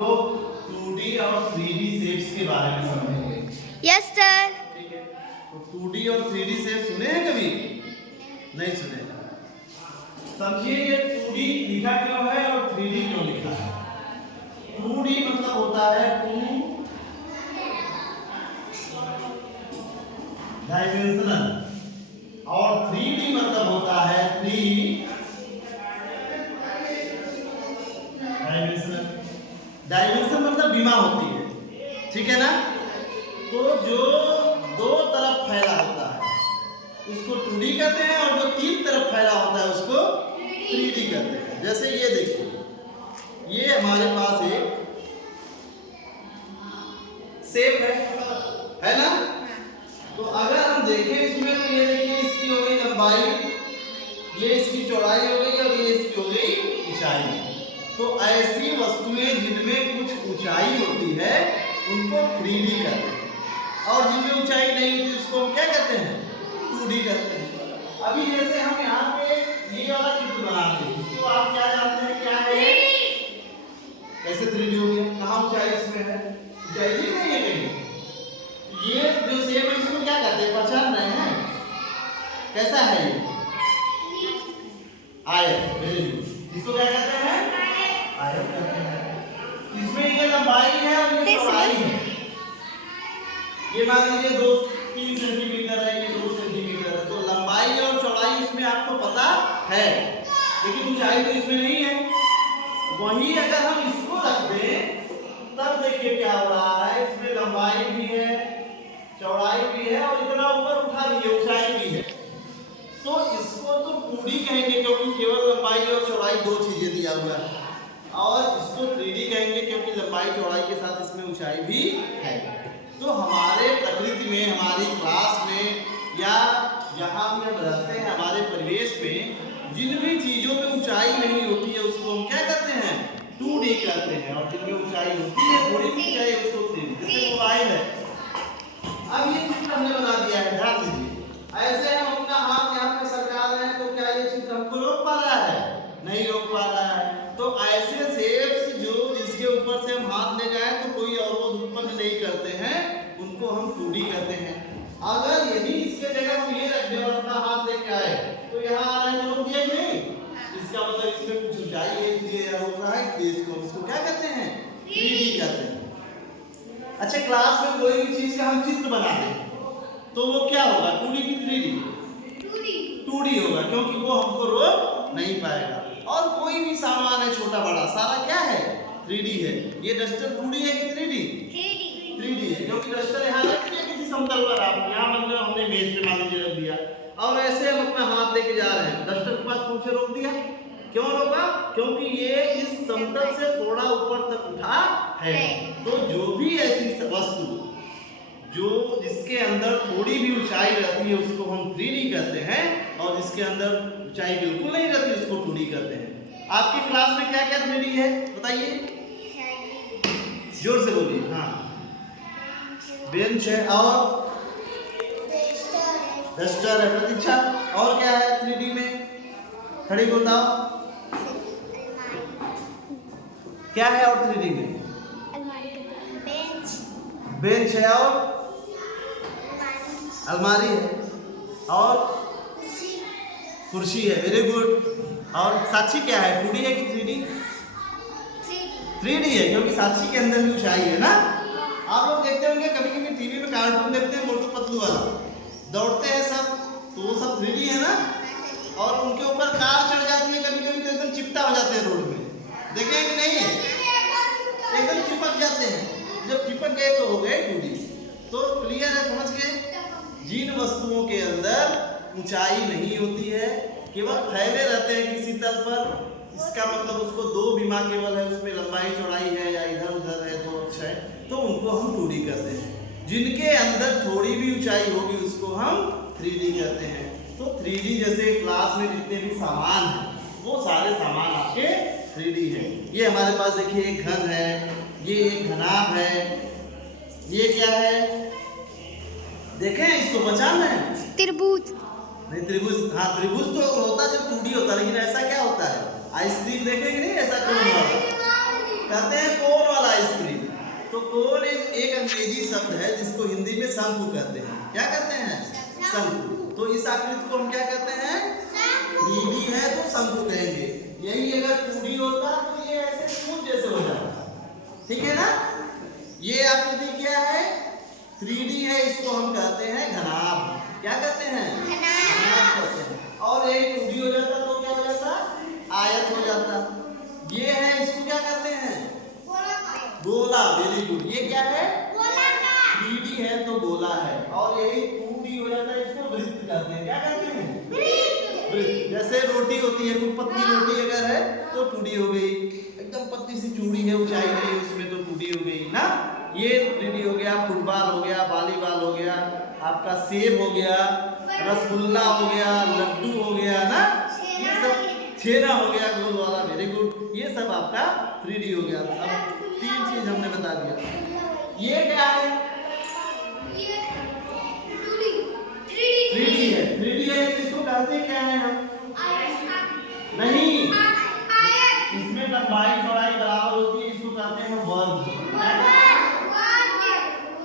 तो 2D और 3D shapes के बारे में समझेंगे। Yes sir. ठीक है, तो 2D और 3D शेप सुने हैं कभी? नहीं सुने। समझिए ये 2D लिखा क्यों है और 3D क्यों लिखा है। 2D मतलब होता है 2 डायमेंशनल और 3D मतलब होता है 3 डायमेंशनल। डायमेंशन मतलब विमा होती है, ठीक है ना। तो जो दो तरफ फैला होता है उसको 2D कहते हैं और जो तीन तरफ फैला होता है उसको 3D कहते हैं। जैसे ये देखिए, ये हमारे पास एक शेप है ना। तो अगर हम देखें इसमें तो ये देखिए, इसकी हो गई लंबाई, ये इसकी चौड़ाई हो गई और ये इसकी हो गई ऊंचाई। तो ऐसी वस्तुएं जिनमें कुछ ऊंचाई होती है उनको 3D कहते हैं और जिनमें ऊंचाई नहीं होती उसको हम क्या कहते हैं, 2D कहते हैं। अभी जैसे हम यहाँ पे ये वाला चित्र बनाते हैं, इसको आप क्या जानते हैं, क्या है ये? कैसे 3D हो गया? कहाँ ऊंचाई इसमें है? ऊंचाई दिख रही है कहीं? ये जो शेप है इसको क्या कहते हैं, पहचान रहे हैं? कैसा है ये? आयत। Very good. इसको क्या कहते हैं? आयत कहते हैं। इसमें ये लंबाई है और ये चौड़ाई है। ये मान लीजिए 2-3 सेंटीमीटर है, ये 2 सेंटीमीटर है। तो लंबाई और चौड़ाई इसमें आपको पता है, लेकिन ऊंचाई तो इसमें नहीं है। वहीं अगर हम इसको रख दें तब देखिए क्या हो रहा है, इसमें लंबाई भी है, चौड़ाई भी है और इतना ऊपर उठा भी है, ऊंचाई भी है। तो इसको तो 2D कहेंगे क्योंकि केवल लंबाई और चौड़ाई दो चीजें दिया हुआ है, और इसको 3D कहेंगे क्योंकि लंबाई चौड़ाई के साथ इसमें ऊंचाई भी है। तो हमारे प्रकृति में, हमारी क्लास में या जहाँ भी हम रहते हैं, हमारे परिवेश में जिन भी चीजों में ऊंचाई नहीं होती है उसको हम क्या कहते हैं, 2D कहते हैं, और जिनमें ऊंचाई होती है, थोड़ी सी ऊंचाई, उसको 3D। जैसे मोबाइल है, अब ये चित्र हमने बना दिया है, ध्यान दीजिए। ऐसे हम अपना हाथ यहाँ पे सरका रहे हैं, तो क्या ये चित्र हमको रोक पा रहा है? नहीं रोक पा रहा है। तो ऐसे शेप्स जो जिसके ऊपर से हम हाथ ले जाए तो कोई अवरोध उत्पन्न नहीं करते हैं, उनको हम 2D कहते हैं। अगर यदि इसके जगह हम ये रख दें और अपना हाथ लेके आए तो यहाँ आ रहा है, रोक दिया कि नहीं? इसका मतलब इसमें कुछ ऊंचाई है इसलिए रोक रहा है, इसको क्या कहते हैं, 3D कहते हैं। अच्छा, क्लास में कोई भी चीज का हम चित्र बना दें तो वो क्या होगा, 2D की 3D? 2D होगा, क्योंकि वो हमको रोक नहीं पाएगा। और कोई भी सामान है, छोटा बड़ा सारा क्या है, 3D है। ये डस्टर 2D है कि 3D? 3D है, क्योंकि डस्टर यहाँ रख दिया किसी समतल पर, आप यहाँ मान लो हमने मेज पे मान लीजिए रख दिया, और ऐसे हम अपना हाथ लेके जा रहे हैं, डस्टर के पास पहुंचे, रोक दिया। क्यों रोका? क्योंकि ये इस समतल से थोड़ा ऊपर तक उठा है। तो जो भी ऐसी वस्तु जो जिसके अंदर थोड़ी भी ऊंचाई रहती है उसको हम 3D कहते हैं, और जिसके अंदर ऊंचाई बिल्कुल नहीं रहती उसको 2D कहते हैं। आपकी क्लास में क्या क्या 3D है बताइए, जोर से बोलिए। हाँ, बेंच है, और डस्टर है, प्रतीक्षा, और क्या है 3D में, खड़ी बताओ क्या है और 3D में? बेंच है, और अलमारी है, और कुर्सी है। Very good. और साक्षी क्या है, 2D है कि 3D? 3D है, क्योंकि साक्षी के अंदर भी ऊंचाई है ना। आप लोग देखते होंगे कभी कभी टीवी में कार्टून देखते हैं, मोटू पतलू वाला, दौड़ते हैं सब, तो वो सब 3D है ना। और उनके ऊपर कार चढ़ जाती है कभी कभी तो एकदम चिपटा हो जाते हैं रोड में, देखे कि नहीं है, एकदम चिपक जाते हैं। जब चिपक गए तो हो गए 2D। तो क्लियर है, समझ गए? जिन वस्तुओं के अंदर ऊंचाई नहीं होती है, केवल फैले रहते हैं किसी तल पर, इसका मतलब उसको दो विमा केवल है, उसमें लंबाई चौड़ाई है या इधर उधर है, दो अक्ष है, तो उनको हम 2D कहते हैं। जिनके अंदर थोड़ी भी ऊंचाई होगी उसको हम 3D कहते हैं। तो 3D जैसे क्लास में जितने भी सामान हैं वो सारे सामान आपके 3D है। ये हमारे पास देखिए एक घन है, ये एक घनाभ है, ये क्या है देखें, इसको पहचान रहे हैं? त्रिभुज। नहीं, त्रिभुज, हाँ त्रिभुज तो होता है जब 2D होता है, लेकिन ऐसा क्या होता है, आइसक्रीम देखे कि नहीं, ऐसा कोन वाला कहते हैं, कोन वाला कोन एक अंग्रेजी शब्द है जिसको हिंदी में शंकु कहते हैं। क्या कहते हैं? शंकु। तो इस आकृति को हम क्या कहते हैं? 3D है तो शंकु कहेंगे। यही अगर 2D होता तो ये ऐसे फूल जैसे हो जाता। ठीक है ना? ये आकृति क्या है? 3D है, इसको हम कहते हैं घनाभ। क्या कहते हैं? घनाभ कहते हैं। और ये 2D हो जाता तो क्या हो जाता? आयत हो जाता। ये है, इसको क्या कहते हैं? गोला। Very good. ये क्या है? 3D है तो गोला है। और यही 2D हो जाता है, इसको वृत्त कहते हैं। क्या कहते हैं? वृत्त। जैसे रोटी होती है, कोई पतली रोटी अगर है तो 2D हो गई। एकदम पतली सी चूड़ी है, ऊंचाई नहीं उसमें, तो 2D हो गई ना। ये 3D हो गया। फुटबॉल हो गया, वॉलीबॉल हो गया, आपका सेब हो गया, रसगुल्ला हो गया, लड्डू हो गया ना, ये सब छेना हो गया गोल वाला। Very good. ये सब आपका 3D हो गया। अब 3 चीज हमने बता दिया। ये क्या है? 3D है। 3D है, इसको कहते क्या है हम? नहीं, इसमें लंबाई चौड़ाई बराबर होती है, इसको कहते हैं वर्ग।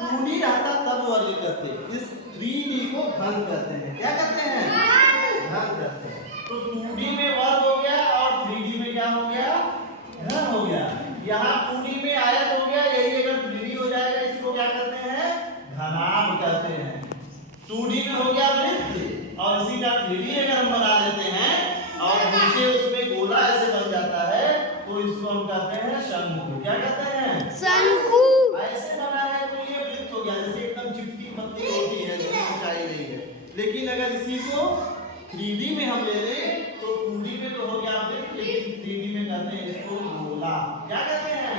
2D रहता तब वर्ग कहते हैं। इस 3D को घन कहते हैं। क्या कहते हैं? घन कहते हैं। तो 2D में वर्ग हो गया और 3D में क्या हो गया? घन हो गया। यहाँ 2D में आयत हो गया, यही अगर 3D हो जाएगा, इसको क्या कहते हैं? घनाभ कहते हैं। 2D में हो गया वृत्त, और इसी का 3D अगर हम बना लेते हैं और नीचे उसमें गोला ऐसे बन जाता है, तो इसको हम कहते हैं शंकु। क्या कहते हैं? शंकु। ऐसे बना है तो ये वृत्त हो गया, जैसे एकदम चिपटी पतली रोटी है जिसकी ऊंचाई नहीं है। लेकिन अगर इसी को 3D में हम ले लें तो 2D में तो हो गया वृत्त, लेकिन 3D में कहते हैं इसको गोला। क्या कहते हैं?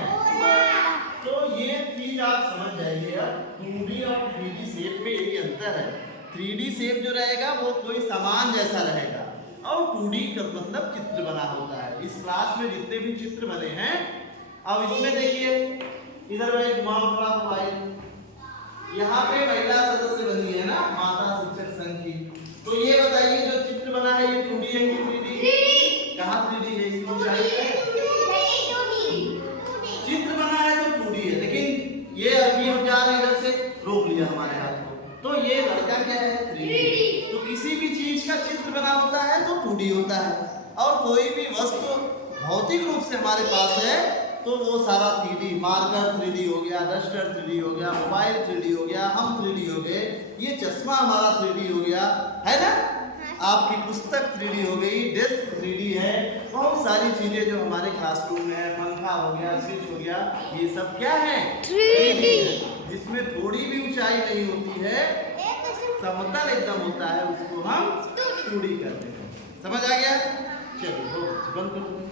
तो ये चीज आप समझ जाइए। अब 2D और 3D शेप में यही अंतर है। 3D शेप जो रहेगा वो कोई सामान जैसा रहेगा, और 2D का मतलब चित्र बना होता है। इस क्लास में जितने भी चित्र बने हैं, अब इसमें देखिए, इधर भाई घुमाओ थोड़ा मोबाइल। यहाँ पे महिला सदस्य बनी है ना, माता शिक्षक संघ की। तो ये बताइए जो चित्र बना है ये 2D है कि 3D? कहाँ 3D है? इसकी ऊंचाई है। चित्र बना है तो 2D है, लेकिन ये अभी हम जा रहे हैं इधर से, रोक लिया हमारे हाथ को, तो ये लड़का क्या है? 3D। तो किसी भी चीज का चित्र बना होता है तो 2D होता है, और कोई भी वस्तु भौतिक रूप से हमारे पास है तो वो सारा 3D। मार्कर 3D हो गया, डस्टर 3D हो गया, मोबाइल 3D हो गया, हम 3D हो गए, ये चश्मा हमारा 3D हो गया, है ना? आपकी पुस्तक 3D हो गई, डेस्क 3D है, बहुत सारी चीजें जो हमारे क्लासरूम में है, पंखा हो गया, स्विच हो गया, ये सब क्या है? 3D है। जिसमें थोड़ी भी ऊंचाई नहीं होती है, समतल एकदम होता है, उसको हम 2D कहते हैं। समझ आ गया? चलिए बंद कर दो।